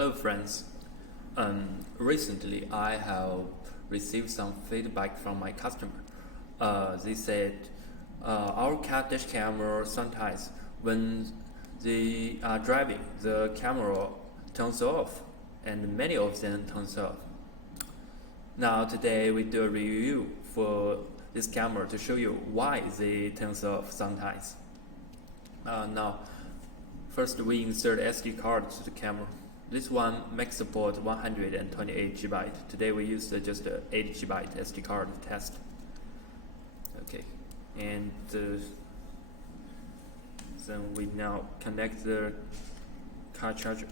Hello friends. Recently I have received some feedback from my customer. They said our car dash camera sometimes when they are driving the camera turns off and many of them turns off. Now today we do a review for this camera to show you why they turns off sometimes. Now first we insert SD card to the camera. This one makes support 128 GB. Today we use just 8 GB SD card test. Okay, and then we now connect the car charger.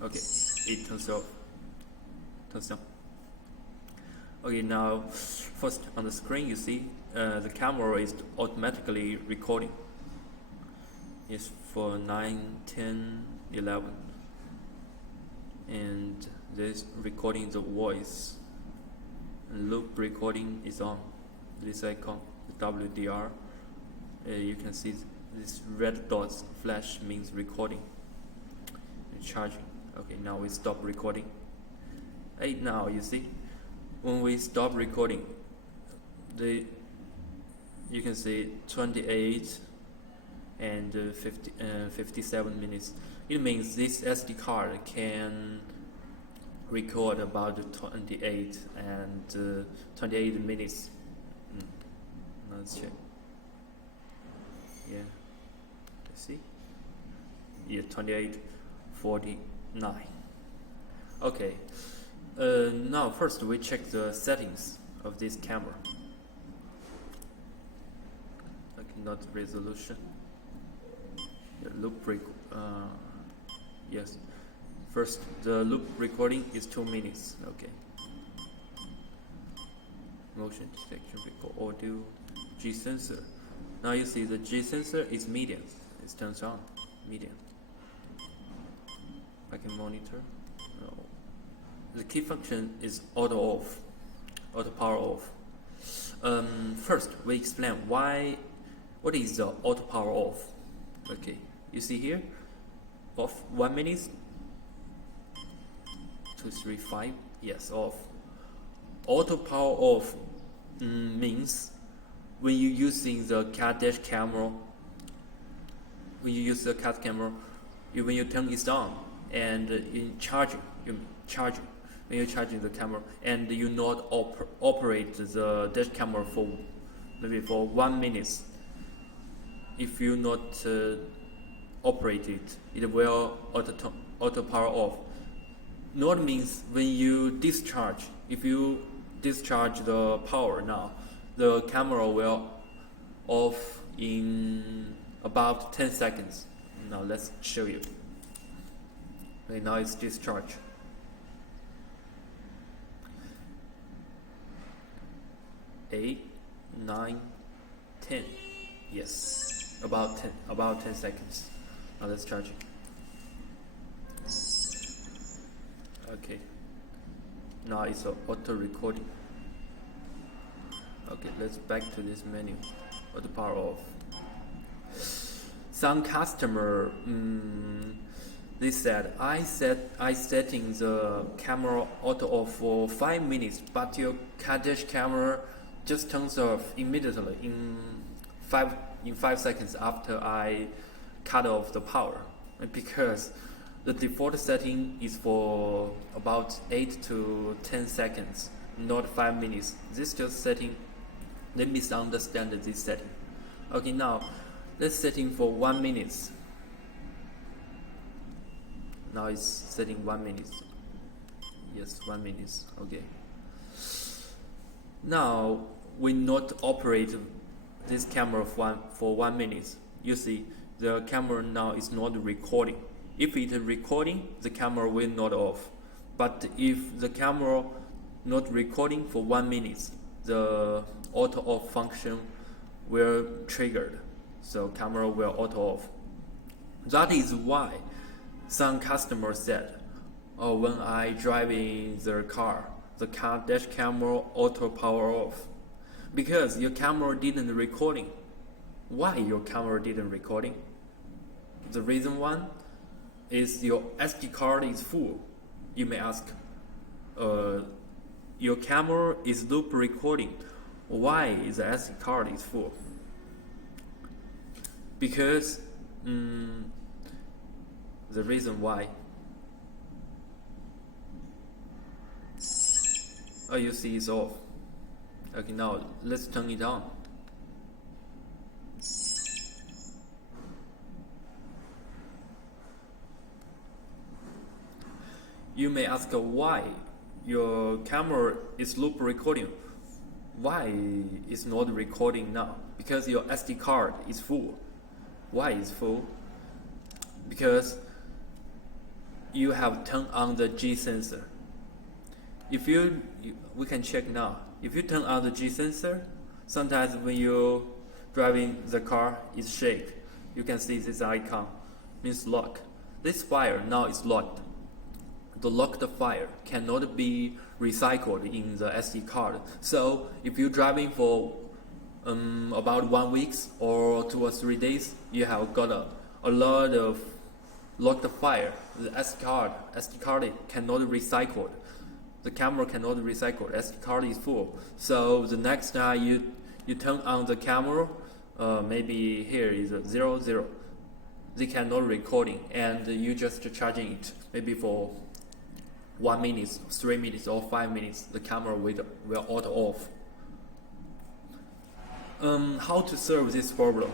Okay, it turns off. Turns on. Okay, now first on the screen you see the camera is automatically recording. It's for 9, 10, 11, and this recording the voice. And loop recording is on. This icon, WDR. You can see this red dots flash means recording and charging. Okay, now we stop recording. Hey, now you see when we stop recording, you can see 28 and 57 minutes. It means this SD card can record about 28 and 28 minutes. Let's check. Yeah, see? Yeah, 28, 49. Okay. Now first we check the settings of this camera. Okay, not resolution. Loop yes. First, the loop recording is 2 minutes. Okay. Motion detection, record audio, G sensor. Now you see the G sensor is medium. It turns on medium. I can monitor. No. The key function is auto off, auto power off. First, we explain what is the auto power off. Okay. You see here, off 1 minute, 2, 3, 5, yes, off. Auto power off means when you're using the car dash camera, when you use the car camera, when you turn it on and in charging, when you're charging the camera and you not operate the dash camera for maybe for 1 minute, if you not operate it, it will auto power off. Not means when you discharge. If you discharge the power now, the camera will off in about 10 seconds. Now let's show you. Okay, now it's discharged. 8, 9, 10. Yes, about 10 seconds. Now let's charge it. Okay. Now it's auto recording. Okay, let's back to this menu. Auto power off. Some customer they said I setting the camera auto off for 5 minutes, but your car dash camera just turns off immediately in 5 seconds after I cut off the power, because the default setting is for about 8 to 10 seconds, not 5 minutes. This just setting, they misunderstand this setting. Okay, now let's setting for 1 minute. Now it's setting 1 minute. Yes, 1 minute. Okay. Now we not operate this camera for 1 minute. You see, the camera now is not recording. If it is recording, the camera will not off. But if the camera not recording for 1 minute, the auto off function will triggered. So camera will auto off. That is why some customers said, oh, when I driving the car dash camera auto power off. Because your camera didn't recording. Why your camera didn't recording? The reason one, is your SD card is full. You may ask, your camera is loop recording. Why is the SD card is full? Because the reason why. Oh, you see it's off. Okay, now let's turn it on. You may ask why your camera is loop recording. Why is not recording now? Because your SD card is full. Why is full? Because you have turned on the G sensor. If we can check now. If you turn on the G sensor, sometimes when you're driving the car, it shake. You can see this icon, means lock. This file now is locked. The locked file cannot be recycled in the SD card. So if you're driving for about 1 week or 2 or 3 days, you have got a lot of locked file. The SD card cannot recycle. The camera cannot recycle. SD card is full. So the next time you turn on the camera, maybe here is a 00. They cannot recording, and you just charging it maybe for 1 minute, 3 minutes, or 5 minutes. The camera will auto off. How to solve this problem?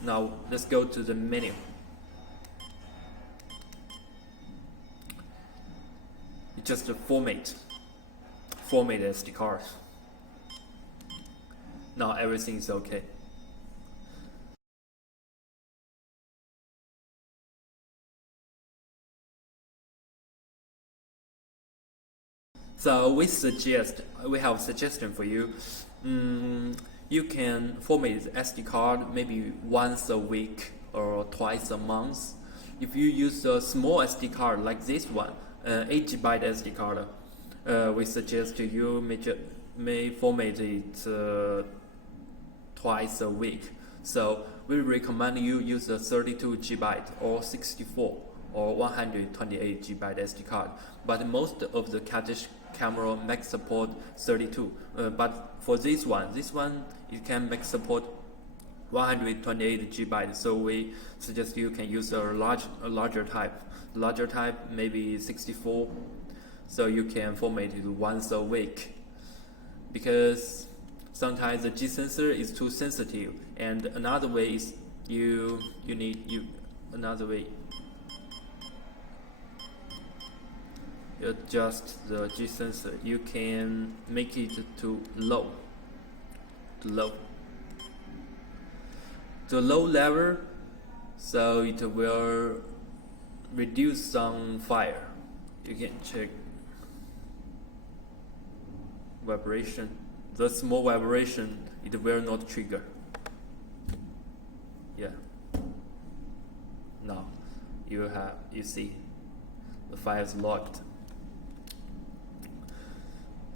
Now let's go to the menu. Just format SD card. Now everything is okay. So we have a suggestion for you. You can format the SD card maybe once a week or twice a month. If you use a small SD card like this one, 8 GB SD card, we suggest you may format it twice a week. So we recommend you use a 32 GB or 64 or 128 GB SD card. But most of the Dash camera make support 32. But for this one it can make support 128 GB. So we suggest you can use a larger type, maybe 64. So you can format it once a week. Because sometimes the G sensor is too sensitive, and another way is another way. You adjust the G sensor. You can make it to low level, so it will reduce some fire. You can check vibration. The small vibration, it will not trigger. Yeah. Now you see the fire is locked.